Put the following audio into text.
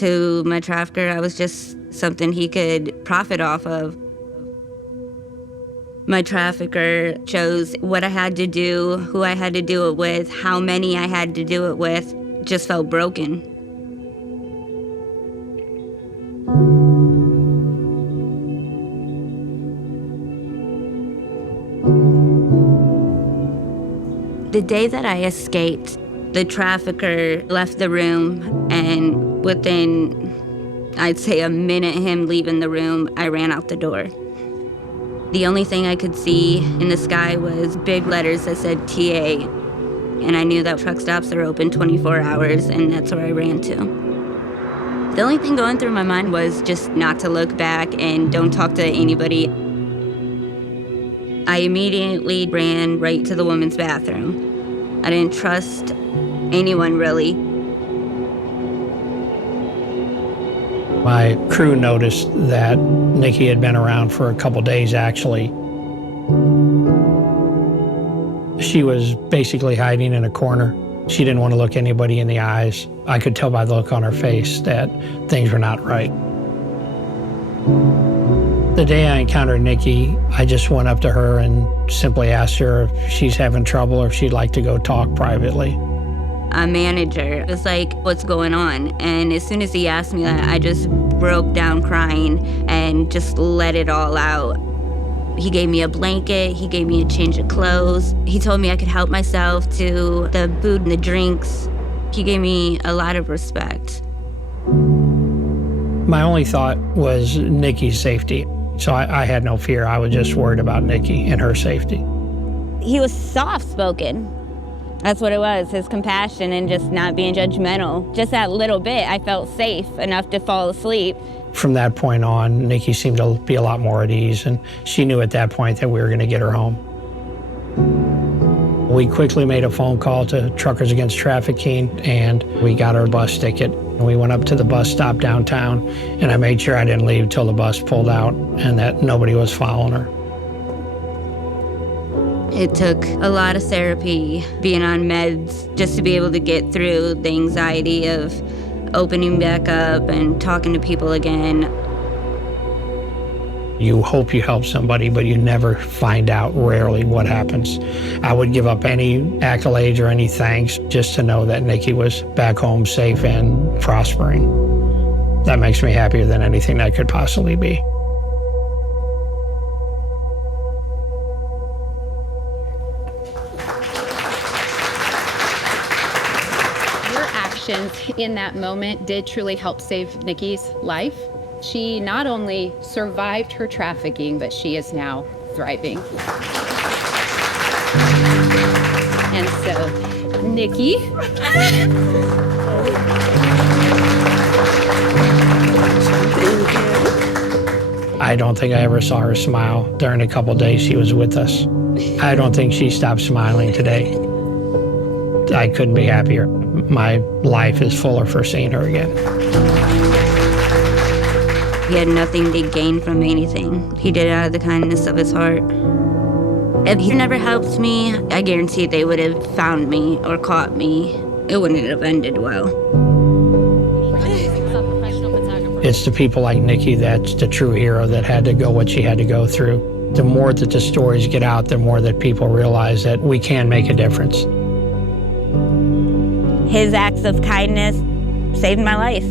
To my trafficker, I was just something he could profit off of. My trafficker chose what I had to do, who I had to do it with, how many I had to do it with. Just felt broken. The day that I escaped, the trafficker left the room, and within, I'd say, a minute him leaving the room, I ran out the door. The only thing I could see in the sky was big letters that said TA, and I knew that truck stops are open 24 hours, and that's where I ran to. The only thing going through my mind was just not to look back and don't talk to anybody. I immediately ran right to the women's bathroom. I didn't trust anyone, really. My crew noticed that Nikki had been around for a couple days, actually. She was basically hiding in a corner. She didn't want to look anybody in the eyes. I could tell by the look on her face that things were not right. The day I encountered Nikki, I just went up to her and simply asked her if she's having trouble or if she'd like to go talk privately. A manager was like, "What's going on?" And as soon as he asked me that, I just broke down crying and just let it all out. He gave me a blanket, he gave me a change of clothes. He told me I could help myself to the food and the drinks. He gave me a lot of respect. My only thought was Nikki's safety. So I had no fear. I was just worried about Nikki and her safety. He was soft-spoken. That's what it was, his compassion and just not being judgmental. Just that little bit, I felt safe enough to fall asleep. From that point on, Nikki seemed to be a lot more at ease, and she knew at that point that we were going to get her home. We quickly made a phone call to Truckers Against Trafficking, and we got her bus ticket. We went up to the bus stop downtown, and I made sure I didn't leave till the bus pulled out and that nobody was following her. It took a lot of therapy, being on meds, just to be able to get through the anxiety of opening back up and talking to people again. You hope you help somebody, but you never find out, rarely, what happens. I would give up any accolades or any thanks just to know that Nikki was back home safe and prospering. That makes me happier than anything that could possibly be. Your actions in that moment did truly help save Nikki's life. She not only survived her trafficking, but she is now thriving. And so, Nikki. I don't think I ever saw her smile during a couple days she was with us. I don't think she stopped smiling today. I couldn't be happier. My life is fuller for seeing her again. He had nothing to gain from anything. He did it out of the kindness of his heart. If he never helped me, I guarantee they would have found me or caught me. It wouldn't have ended well. It's the people like Nikki that's the true hero that had to go what she had to go through. The more that the stories get out, the more that people realize that we can make a difference. His acts of kindness saved my life.